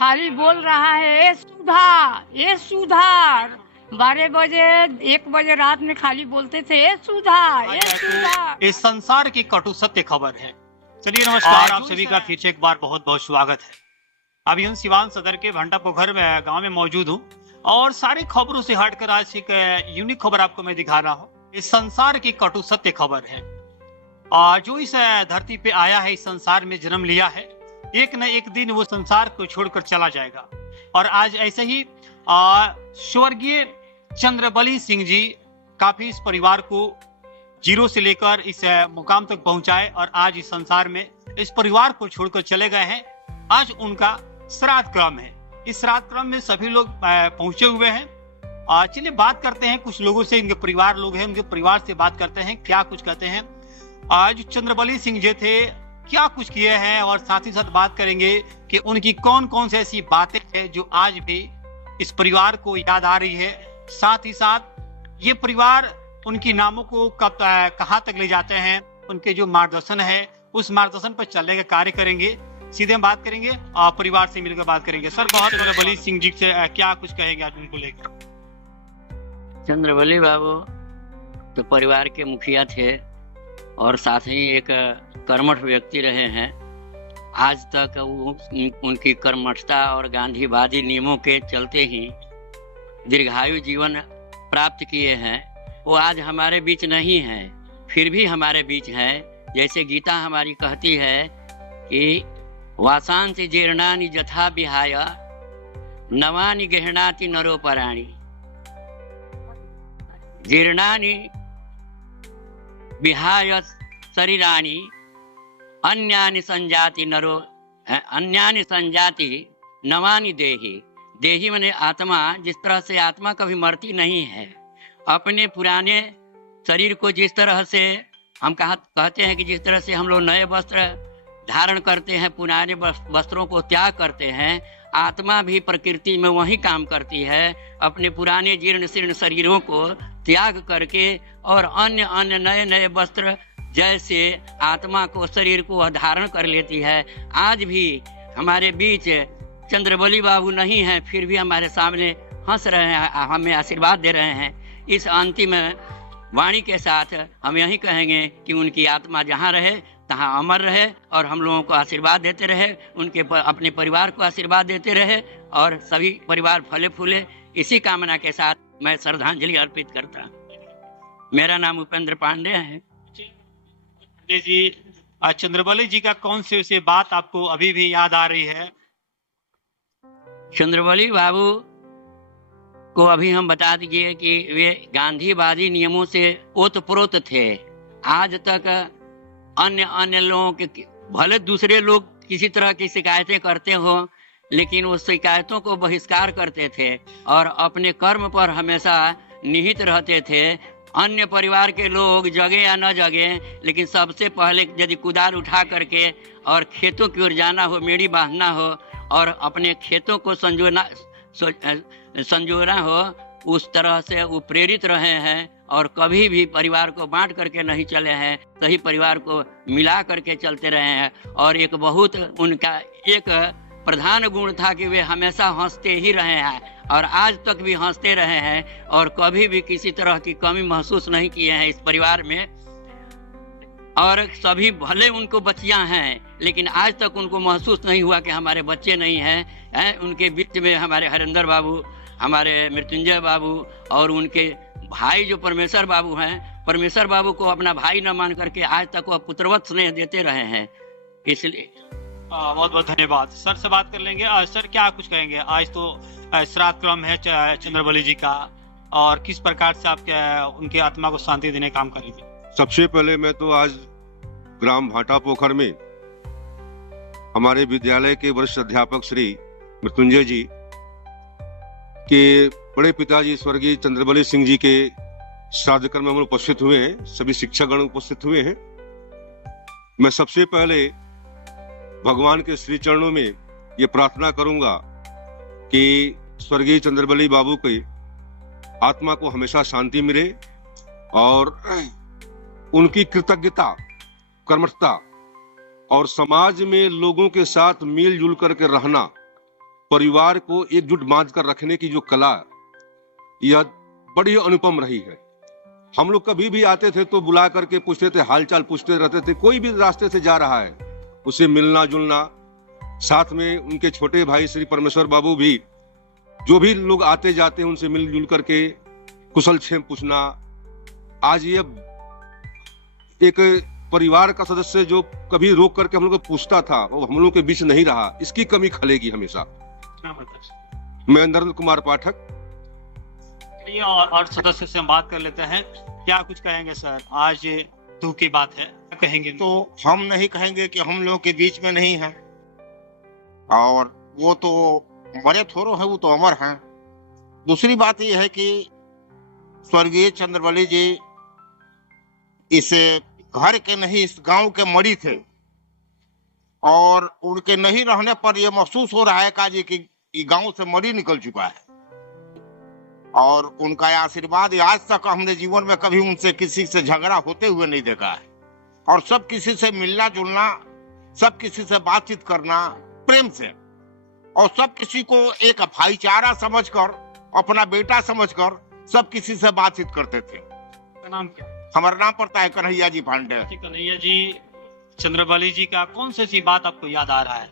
खाली बोल रहा है ये सुधार ये सुधार। 12 बजे 1 बजे रात में खाली बोलते थे ये सुधार ये सुधार। इस संसार की कटु सत्य खबर है। चलिए नमस्कार, आप सभी का फिर से एक बार बहुत बहुत स्वागत है। अभी हम सिवान सदर के भंटा पोखर में गांव में मौजूद हूँ और सारी खबरों से हटकर आज एक यूनिक खबर आपको मैं दिखा रहा हूँ। इस संसार की कटु सत्य खबर है। जो इस धरती पे आया है, इस संसार में जन्म लिया है, एक न एक दिन वो संसार को छोड़कर चला जाएगा। और आज ऐसे ही स्वर्गीय चंद्रबली सिंह जी काफी इस परिवार को जीरो से लेकर इस मुकाम तक पहुंचाए और आज इस संसार में इस परिवार को छोड़कर चले गए हैं। आज उनका श्राद्ध क्रम है। इस श्राद्ध क्रम में सभी लोग पहुंचे हुए हैं। चलिए बात करते हैं कुछ लोगों से, इनके परिवार लोग हैं, उनके परिवार से बात करते हैं, क्या कुछ कहते हैं। आज चंद्रबली सिंह जी थे, क्या कुछ किए हैं, और साथ ही साथ बात करेंगे कि उनकी कौन कौन सी ऐसी बातें हैं जो आज भी इस परिवार को याद आ रही है। साथ ही साथ ये परिवार उनकी नामों को कब कहाँ तक ले जाते हैं, उनके जो मार्गदर्शन है उस मार्गदर्शन पर चलने का कार्य करेंगे। सीधे हम बात करेंगे और परिवार से मिलकर बात करेंगे। सर, बहुत चंद्रबली सिंह जी से क्या कुछ कहेंगे आज उनको लेकर। चंद्रबली बाबू तो परिवार के मुखिया थे और साथ ही एक कर्मठ व्यक्ति रहे हैं। आज तक उनकी कर्मठता और गांधीवादी नियमों के चलते ही दीर्घायु जीवन प्राप्त किए हैं। वो आज हमारे बीच नहीं है, फिर भी हमारे बीच है। जैसे गीता हमारी कहती है कि वासांसि जीर्णानि यथा विहाय नवानि गृह्णाति नरोपराणि। जीर्णानि विहाय शरीराणि अन्यानि संजाति नरो अन्यानि संजाति नवानि देहि। देहि माने आत्मा। जिस तरह से आत्मा कभी मरती नहीं है, अपने पुराने शरीर को जिस तरह से हम कहते हैं कि जिस तरह से हम लोग नए वस्त्र धारण करते हैं, पुराने वस्त्रों को त्याग करते हैं, आत्मा भी प्रकृति में वही काम करती है। अपने पुराने जीर्ण शीर्ण शरीरों को त्याग करके और अन्य अन्य नए नए वस्त्र जैसे आत्मा को शरीर को धारण कर लेती है। आज भी हमारे बीच चंद्रबली बाबू नहीं हैं, फिर भी हमारे सामने हंस रहे हैं, हमें आशीर्वाद दे रहे हैं। इस अंतिम वाणी के साथ हम यही कहेंगे कि उनकी आत्मा जहाँ रहे तहाँ अमर रहे और हम लोगों को आशीर्वाद देते रहे, उनके अपने परिवार को आशीर्वाद देते रहे और सभी परिवार फले फूले। इसी कामना के साथ मैं श्रद्धांजलि अर्पित करता। मेरा नाम उपेंद्र पांडे है। जी, चंद्रबली जी का कौन से बात आपको अभी भी याद आ रही है? चंद्रबली बाबू को अभी हम बता दीजिए कि वे गांधीवादी नियमों से ओतप्रोत थे। आज तक अन्य लोगों के भले दूसरे लोग किसी तरह की शिकायतें करते हो, लेकिन उस शिकायतों को बहिष्कार करते थे और अपने कर्म पर हमेशा निहित रहते थे। अन्य परिवार के लोग जगे या न जगे, लेकिन सबसे पहले यदि कुदाल उठा करके और खेतों की ओर जाना हो, मेड़ी बांधना हो और अपने खेतों को संजोना हो, उस तरह से वो प्रेरित रहे हैं और कभी भी परिवार को बांट करके नहीं चले हैं, सही परिवार को मिला करके चलते रहे हैं। और एक बहुत उनका एक प्रधान गुण था कि वे हमेशा हंसते ही रहे हैं और आज तक भी हंसते रहे हैं और कभी भी किसी तरह की कमी महसूस नहीं किए हैं इस परिवार में। और सभी भले उनको बच्चियां हैं, लेकिन आज तक उनको महसूस नहीं हुआ कि हमारे बच्चे नहीं हैं। उनके बीच में हमारे हरिंदर बाबू, हमारे मृत्युंजय बाबू और उनके भाई जो परमेश्वर बाबू हैं, परमेश्वर बाबू को अपना भाई न मान करके आज तक वह पुत्रवत स्नेह देते रहे हैं। इसलिए बहुत बहुत धन्यवाद। सर से बात कर लेंगे। सर, क्या कुछ कहेंगे? आज तो श्राद्ध क्रम है चंद्रबली जी का, और किस प्रकार से आप उनकी आत्मा को शांति देने का काम करेंगे? सबसे पहले मैं तो आज ग्राम भाटा पोखर में हमारे विद्यालय के वरिष्ठ अध्यापक श्री मृत्युंजय जी के बड़े पिताजी स्वर्गीय चंद्रबली सिंह जी के श्राद्ध कर्म में हम उपस्थित हुए हैं। सभी शिक्षकगण उपस्थित हुए हैं। मैं सबसे पहले भगवान के श्री चरणों में ये प्रार्थना करूंगा कि स्वर्गीय चंद्रबली बाबू की आत्मा को हमेशा शांति मिले और उनकी कृतज्ञता, कर्मठता और समाज में लोगों के साथ मिलजुल करके रहना, परिवार को एकजुट बांध कर रखने की जो कला, यह बड़ी अनुपम रही है। हम लोग कभी भी आते थे तो बुला करके पूछते थे, हालचाल पूछते रहते थे। कोई भी रास्ते से जा रहा है उसे मिलना जुलना, साथ में उनके छोटे भाई श्री परमेश्वर बाबू भी, जो भी लोग आते जाते हैं उनसे मिलजुल करके कुशल क्षेम पूछना। आज ये एक परिवार का सदस्य जो कभी रोक करके हम लोग को पूछता था, वो हम लोग के बीच नहीं रहा, इसकी कमी खलेगी हमेशा। मैं नरेंद्र कुमार पाठक। और सदस्य से हम बात कर लेते हैं। क्या कुछ कहेंगे सर? आज दुख की बात है, कहेंगे? तो हम नहीं कहेंगे कि हम लोग के बीच में नहीं है, और वो तो बड़े थोड़ो है, वो तो अमर हैं। दूसरी बात यह है कि स्वर्गीय चंद्रवली जी इस घर के नहीं, इस गांव के मरी थे, और उनके नहीं रहने पर यह महसूस हो रहा है काजी कि गांव से मरी निकल चुका है। और उनका आशीर्वाद आज तक हमने जीवन में कभी उनसे किसी से झगड़ा होते हुए नहीं देखा है, और सब किसी से मिलना जुलना, सब किसी से बातचीत करना प्रेम से, और सब किसी को एक भाईचारा समझकर, अपना बेटा समझकर सब किसी से बातचीत करते थे। नाम क्या? हमारा नाम पड़ता है कन्हैया जी पांडे। कन्हैया जी, चंद्रवली जी का कौन सी बात आपको याद आ रहा है?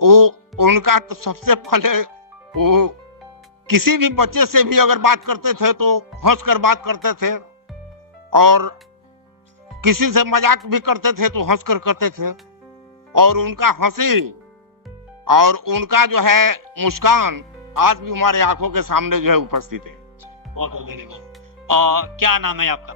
वो उनका तो सबसे पहले, वो किसी भी बच्चे से भी अगर बात करते थे तो हंसकर बात करते थे, और किसी से मजाक भी करते थे तो हंसकर करते थे। और उनका हंसी और उनका जो है मुस्कान आज भी हमारे आंखों के सामने जो है उपस्थित है। बहुत बहुत धन्यवाद। क्या नाम है आपका?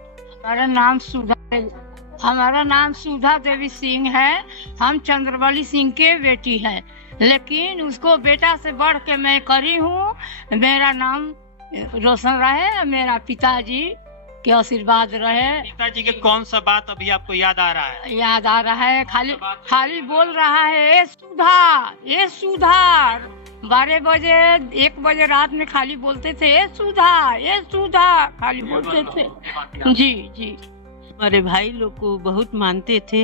हमारा नाम सुधा देवी सिंह है। हम चंद्रवली सिंह के बेटी हैं, लेकिन उसको बेटा से बढ़ के मैं करी हूँ। मेरा नाम रोशन रहे, मेरा पिताजी के आशीर्वाद रहे। पिताजी के कौन सा बात अभी आपको याद आ रहा है? याद आ रहा है, खाली बोल रहा है, ए सुधा, ए सुधार। 12 बजे 1 बजे रात में खाली बोलते थे, ए सुधा, ए सुधा, खाली बोलते थे। जी जी। हमारे भाई लोग को बहुत मानते थे।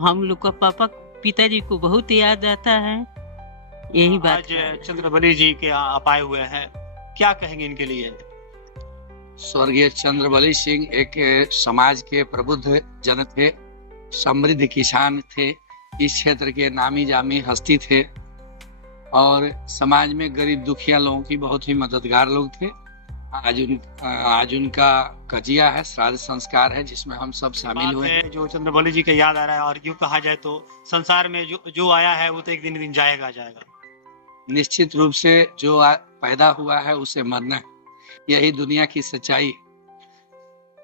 हम लोग का पापा पिताजी को बहुत याद आता है। यही बात। आज चंद्रवली जी के आप आए हुए हैं, क्या कहेंगे इनके लिए? स्वर्गीय चंद्रवली सिंह एक समाज के प्रबुद्ध जन थे, समृद्ध किसान थे, इस क्षेत्र के नामी जामी हस्ती थे, और समाज में गरीब दुखिया लोगों की बहुत ही मददगार लोग थे। आज उनका कजिया है, श्राद्ध संस्कार है, जिसमें हम सब शामिल हुए हैं। जो चंद्रवली जी का याद आ रहा है, और यूँ कहा जाए तो संसार में जो आया है वो तो एक दिन जाएगा। निश्चित रूप से जो पैदा हुआ है उसे मरना है, यही दुनिया की सच्चाई।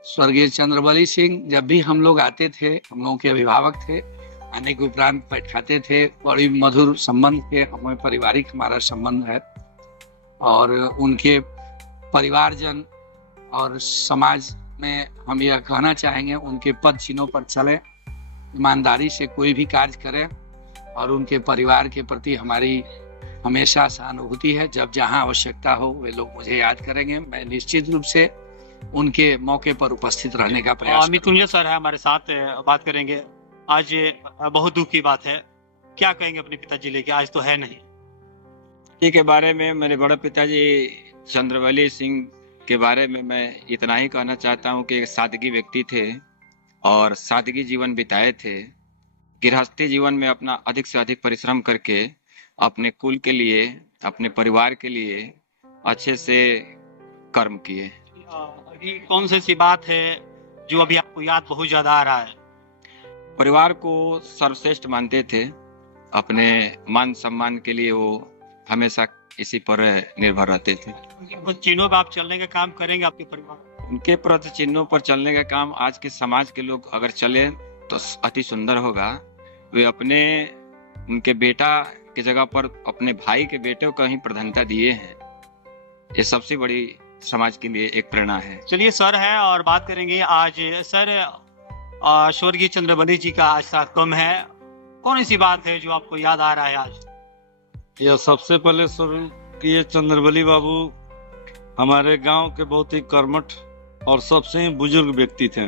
स्वर्गीय चंद्रवली सिंह जब भी हम लोग आते थे, हम लोगों के अभिभावक थे, आने के उपरांत बैठाते थे, बड़ी मधुर संबंध थे, हमें पारिवारिक हमारा संबंध है। और उनके परिवारजन और समाज में हम यह कहना चाहेंगे, उनके पद चिन्हों पर चले, ईमानदारी से कोई भी कार्य करें, और उनके परिवार के प्रति हमारी हमेशा सहानुभूति है। जब जहां आवश्यकता हो वे लोग मुझे याद करेंगे, मैं निश्चित रूप से उनके मौके पर उपस्थित रहने का प्रयास। मितुंजय सर है हमारे साथ, बात करेंगे। आज बहुत दुख की बात है, क्या कहेंगे अपने पिताजी लेके? आज तो है नहीं। जी के बारे में, मेरे बड़े पिताजी चंद्रवली सिंह के बारे में मैं इतना ही कहना चाहता हूँ कि एक सादगी व्यक्ति थे और सादगी जीवन बिताए थे। गृहस्थी जीवन में अपना अधिक से अधिक परिश्रम करके अपने कुल के लिए, अपने परिवार के लिए अच्छे से कर्म किए। अभी कौन सी बात है जो अभी आपको याद बहुत ज्यादा आ रहा है? परिवार को सर्वश्रेष्ठ मानते थे, अपने मान सम्मान के लिए वो हमेशा इसी पर निर्भर रहते थे। कुछ चिन्हों पर आप चलने का काम करेंगे आपके परिवार? उनके प्रति चिन्हों पर चलने का काम आज के समाज के लोग अगर चले तो अति सुंदर होगा। वे अपने उनके बेटा की जगह पर अपने भाई के बेटे को ही प्रधानता दिए हैं, ये सबसे बड़ी समाज के लिए एक प्रेरणा है। चलिए सर है और बात करेंगे। आज सर स्वर्गीय चंद्रवली जी का आज साथ कम है, कौन सी बात है जो आपको याद आ रहा है आज? यह सबसे पहले स्वर्गीय चंद्रवली बाबू हमारे गांव के बहुत ही कर्मठ और सबसे ही बुजुर्ग व्यक्ति थे।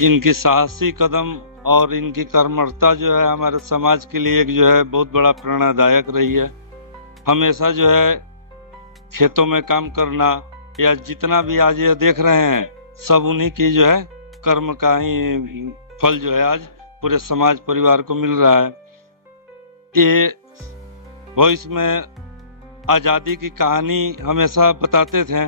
इनकी साहसी कदम और इनकी कर्मठता जो है हमारे समाज के लिए एक जो है बहुत बड़ा प्रेरणादायक रही है। हमेशा जो है खेतों में काम करना या जितना भी आज ये देख रहे हैं सब उन्हीं की जो है कर्म का ही फल जो है आज पूरे समाज परिवार को मिल रहा है। ये भविष्य में आज़ादी की कहानी हमेशा बताते थे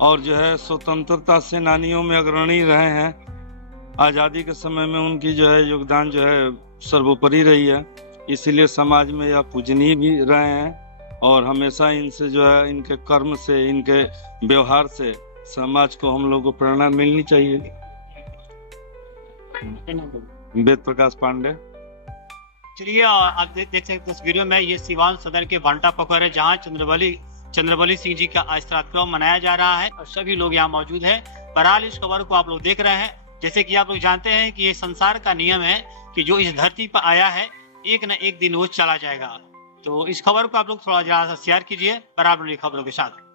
और जो है स्वतंत्रता सेनानियों में अग्रणी रहे हैं। आज़ादी के समय में उनकी जो है योगदान जो है सर्वोपरि रही है, इसीलिए समाज में यह पूजनीय भी रहे हैं और हमेशा इनसे जो है इनके कर्म से इनके व्यवहार से समाज को हम लोग को प्रेरणा मिलनी चाहिए। वेद प्रकाश पांडे। चलिए आप देख सकते हैं तस्वीरों में ये सिवान सदर के भंटा पोखर है जहाँ चंद्रबली सिंह जी का आज श्राद्धक्रम मनाया जा रहा है और सभी लोग यहाँ मौजूद हैं। बहरहाल इस खबर को आप लोग देख रहे हैं, जैसे कि आप लोग जानते हैं कि ये संसार का नियम है कि जो इस धरती पर आया है एक न एक दिन वो चला जाएगा। तो इस खबर को आप लोग थोड़ा ज्यादा शेयर कीजिए बराबर खबरों के साथ।